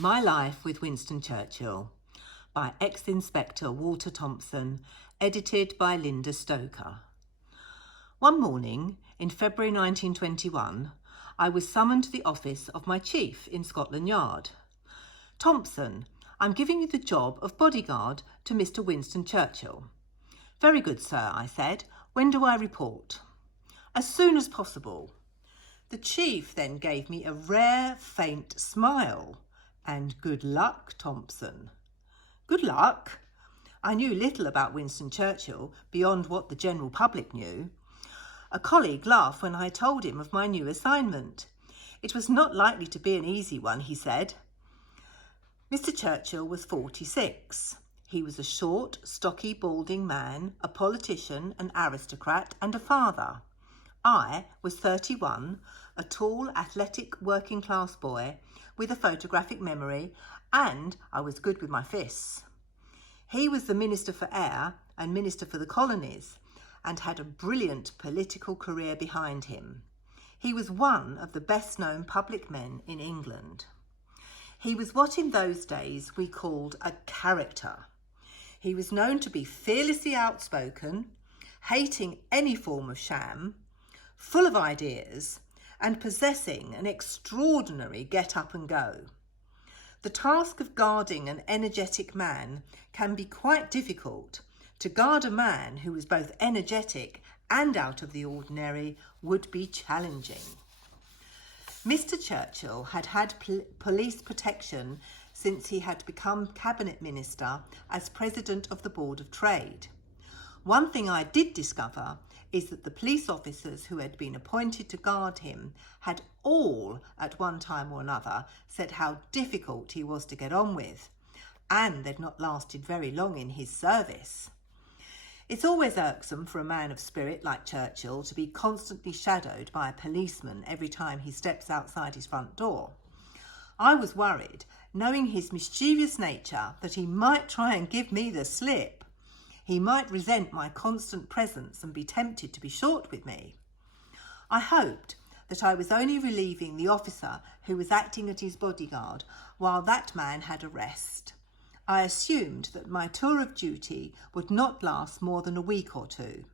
My Life with Winston Churchill by ex-Inspector Walter Thompson, edited by Linda Stoker. One morning in February 1921, I was summoned to the office of my chief in Scotland Yard. "Thompson, I'm giving you the job of bodyguard to Mr. Winston Churchill." "Very good, sir," I said. "When do I report?" "As soon as possible." The chief then gave me a rare, faint smile. "And good luck, Thompson." Good luck? I knew little about Winston Churchill beyond what the general public knew. A colleague laughed when I told him of my new assignment. It was not likely to be an easy one, he said. Mr. Churchill was 46. He was a short, stocky, balding man, a politician, an aristocrat, and a father. I was 31, a tall, athletic, working-class boy with a photographic memory, and I was good with my fists. He was the Minister for Air and Minister for the Colonies, and had a brilliant political career behind him. He was one of the best-known public men in England. He was what in those days we called a character. He was known to be fearlessly outspoken, hating any form of sham, full of ideas, and possessing an extraordinary get-up and go. The task of guarding an energetic man can be quite difficult. To guard a man who was both energetic and out of the ordinary would be challenging. Mr. Churchill had had police protection since he had become cabinet minister as president of the Board of Trade. One thing I did discover is that the police officers who had been appointed to guard him had all, at one time or another, said how difficult he was to get on with, and they'd not lasted very long in his service. It's always irksome for a man of spirit like Churchill to be constantly shadowed by a policeman every time he steps outside his front door. I was worried, knowing his mischievous nature, that he might try and give me the slip. He might resent my constant presence and be tempted to be short with me. I hoped that I was only relieving the officer who was acting as his bodyguard while that man had a rest. I assumed that my tour of duty would not last more than a week or two.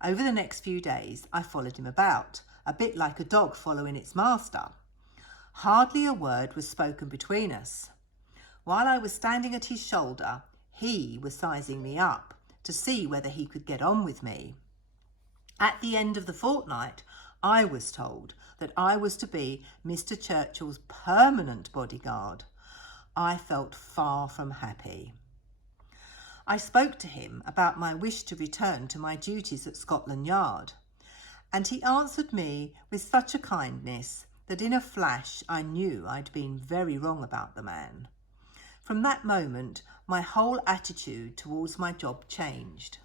Over the next few days, I followed him about, a bit like a dog following its master. Hardly a word was spoken between us. While I was standing at his shoulder, he was sizing me up to see whether he could get on with me. At the end of the fortnight, I was told that I was to be Mr. Churchill's permanent bodyguard. I felt far from happy. I spoke to him about my wish to return to my duties at Scotland Yard, and he answered me with such a kindness that in a flash I knew I'd been very wrong about the man. From that moment, my whole attitude towards my job changed.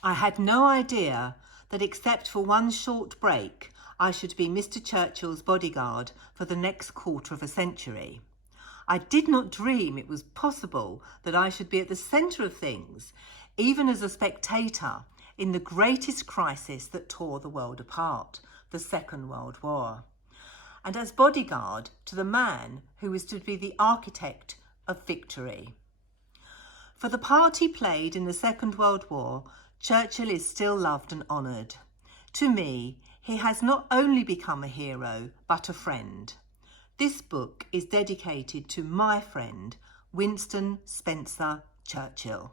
I had no idea that except for one short break, I should be Mr. Churchill's bodyguard for the next quarter of a century. I did not dream it was possible that I should be at the centre of things, even as a spectator, in the greatest crisis that tore the world apart, the Second World War, and as bodyguard to the man who was to be the architect of victory. For the part he played in the Second World War, Churchill is still loved and honoured. To me, he has not only become a hero, but a friend. This book is dedicated to my friend, Winston Spencer Churchill.